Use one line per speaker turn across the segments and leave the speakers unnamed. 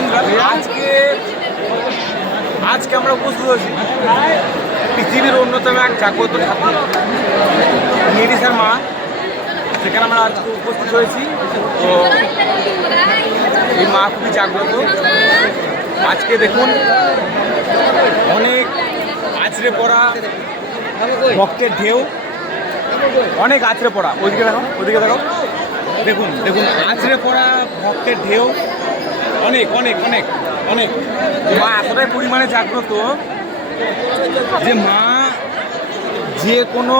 বন্ধুরা, আজকে আজকে আমরা উপস্থিত হয়েছি পৃথিবীর অন্যতম এক জাগ্রত ঠাকুর নিরিসার মা সেখানে আমরা আজকে উপস্থিত হয়েছি। তো এই মা খুবই জাগ্রত। আজকে দেখুন, অনেক আছড়ে পড়া ভক্তের ঢেউ, অনেক আছড়ে পড়া। ওইদিকে দেখো ওইদিকে দেখো। দেখুন দেখুন, আছড়ে পড়া ভক্তের ঢেউ অনেক অনেক অনেক অনেক। মা এতটাই পরিমাণে জাগ্রত যে মা যে কোনো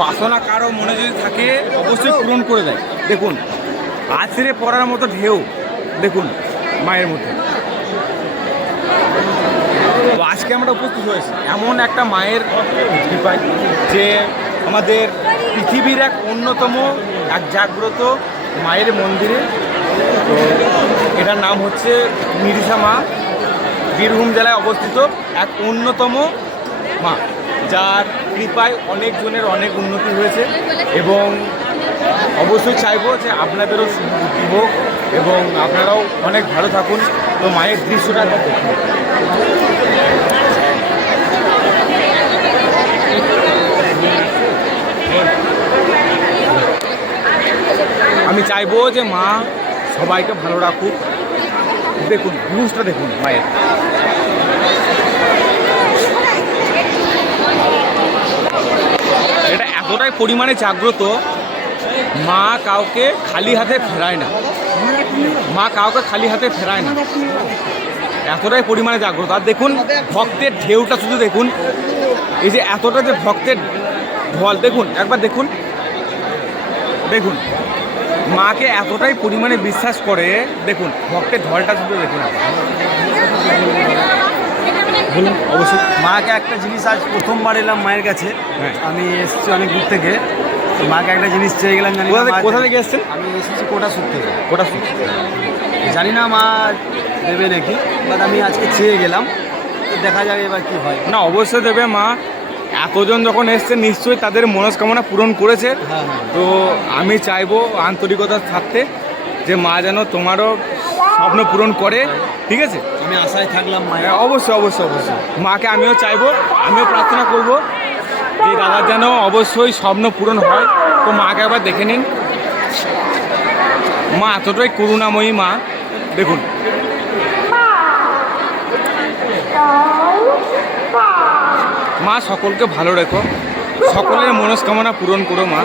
বাসনা কারও মনে যদি থাকে, অবশ্যই পূরণ করে দেয়। দেখুন, আছড়ে পড়ার মতো ঢেউ, দেখুন, মায়ের মধ্যে। আজকে আমরা উপস্থিত হয়েছি এমন একটা মায়ের কৃপায় যে আমাদের পৃথিবীর এক অন্যতম, এক জাগ্রত মায়ের মন্দিরে তো এটার নাম হচ্ছে মিরিসা মা, বীরভূম জেলায় অবস্থিত এক অন্যতম মা, যার কৃপায় অনেকজনের অনেক উন্নতি হয়েছে এবং অবশ্যই চাইব যে আপনাদেরও সুবুদ্ধি হোক এবং আপনারাও অনেক ভালো থাকুন। তো মায়ের দৃশ্যটা দেখুন। আমি চাইব যে মা সবাইকে ভালো রাখুক। দেখুন ভিউজটা দেখুন, মায়ের। এটা এতটাই পরিমাণে জাগ্রত, মা কাউকে খালি হাতে ফেরায় না। মা কাউকে খালি হাতে ফেরায় না। এতটাই পরিমাণে জাগ্রত। আর দেখুন, ভক্তের ঢেউটা শুধু দেখুন। এই যে এতটা যে ভক্তের ঢল, দেখুন, একবার দেখুন। দেখুন। মাকে এতটাই পরিমাণে বিশ্বাস করে দেখুন ভক্তের ঢলটা শুধু দেখুন বলুন অবশ্যই।
মাকে একটা জিনিস আজ প্রথমবার এলাম মায়ের কাছে।
হ্যাঁ।
আমি এসেছি অনেক দূর থেকে। মাকে একটা জিনিস চেয়ে গেলাম জানি
কোথা থেকে- এসেছেন?
আমি এসেছি কোটা সুর থেকে।
ওটা শুন
জানি না মা দেবে নাকি বাট আমি আজকে চেয়ে গেলাম। দেখা যাবে এবার কি হয়।
না অবশ্যই দেবে মা। এতজন যখন এসছে নিশ্চয়ই তাদের মনস্কামনা পূরণ করেছে।
হ্যাঁ হ্যাঁ।
তো আমি চাইব আন্তরিকতার সাথে যে মা যেন তোমারও স্বপ্ন পূরণ করে ঠিক আছে?
আমি আশায় থাকলাম মায়ের।
হ্যাঁ, অবশ্যই অবশ্যই অবশ্যই। মাকে আমিও চাইব আমিও প্রার্থনা করব যে দাদার যেন অবশ্যই স্বপ্ন পূরণ হয়। তো মাকে একবার দেখে নিন। মা এতটাই করুণাময়ী মা। দেখুন। মা সকলকে ভালো রেখো। সকলের মনস্কামনা পূরণ করো মা।